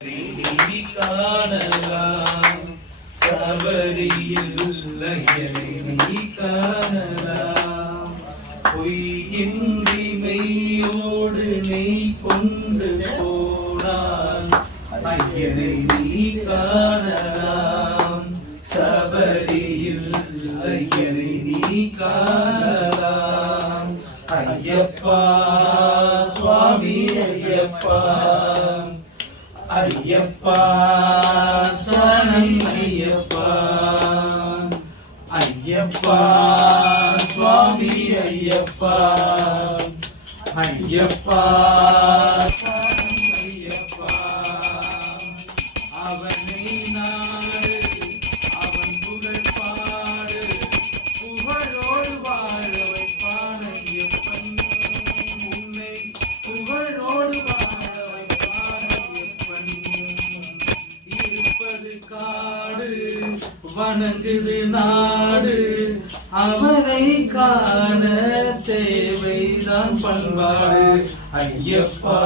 நீ காணலாம் சபரியில் நீ காணலாம் பொய்யின்றி மெய்யோடு நெய் கொண்டு போனான் ஐயனை நீ காணலாம் சபரியில் ஐயனை நீ காணலாம் ஐயப்பா சுவாமி ஐயப்பா ஐயப்பா சரணம் ஐயப்பா ஐயப்பா சுவாமி ஐயப்பா ஐயப்பா சரணம் ஐயப்பா அவனை நாடு அவன் புகழ் பாடு புகழோடு வாழ வைப்பான் ஐயப்பன் உன்னை புகழோடு வாழ வைப்பான் ஐயப்பன் இருப்பது காடு வணங்குது நாடு அவனை காண தேவைதான் பண்பாடு ஐயப்பா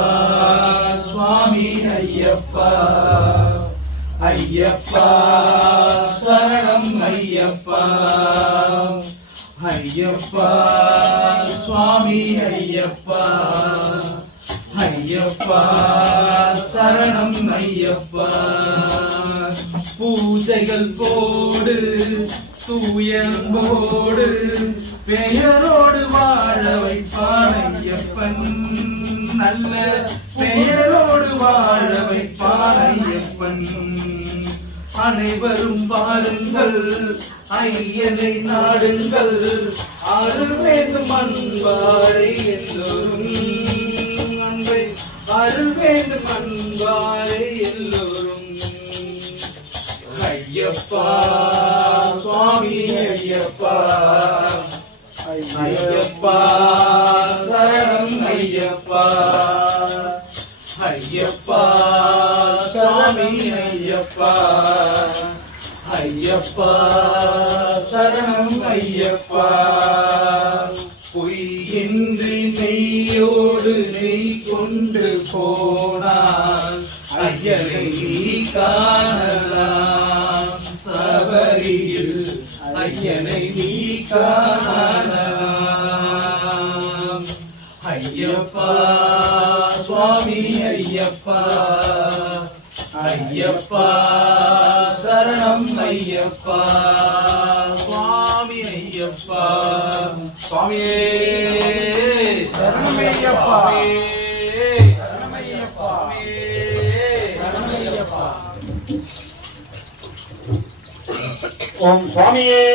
சுவாமி ஐயப்பா ஐயப்பா சரணம் ஐயப்பா ஐயப்பா சுவாமி ஐயப்பா ஐயப்பா சரணம் ஐயப்பா பூஜைகள் போடு தூயம்போடு பெயரோடு வாழ வைப்பான் ஐயப்பன் நல்ல பெயரோடு வாழ வைப்பான் ஐயப்பன் அனைவரும் பாருங்கள் ஐயனை நாடுங்கள் அருள்வேண்டும் அன்பாரை எல்லோரும் அன்பை அருள்வேண்டும் அன்பாரை எல்லோரும் ஐயப்பா சுவாமி ஐயப்பா ஐயப்பா சரணம் ஐயப்பா ஐயப்பா சுவாமி ஐயப்பா ஐயப்பா சரணம் ஐயப்பா பொய்யின்றி மெய்யோடு நெய் கொண்டு போனான் ஐயனை நீ காணலாம் சபரியில் ஐயனை நீ காணலாம் ஐயப்பா சுவாமி ஐயப்பா ஐயப்பா சரணம் ஐயப்பா சுவாமி ஐயப்பா சுவாமியே சரணம் ஐயப்பா சரணம் ஐயப்பா சரணம் ஐயப்பா ஓம் சுவாமியே.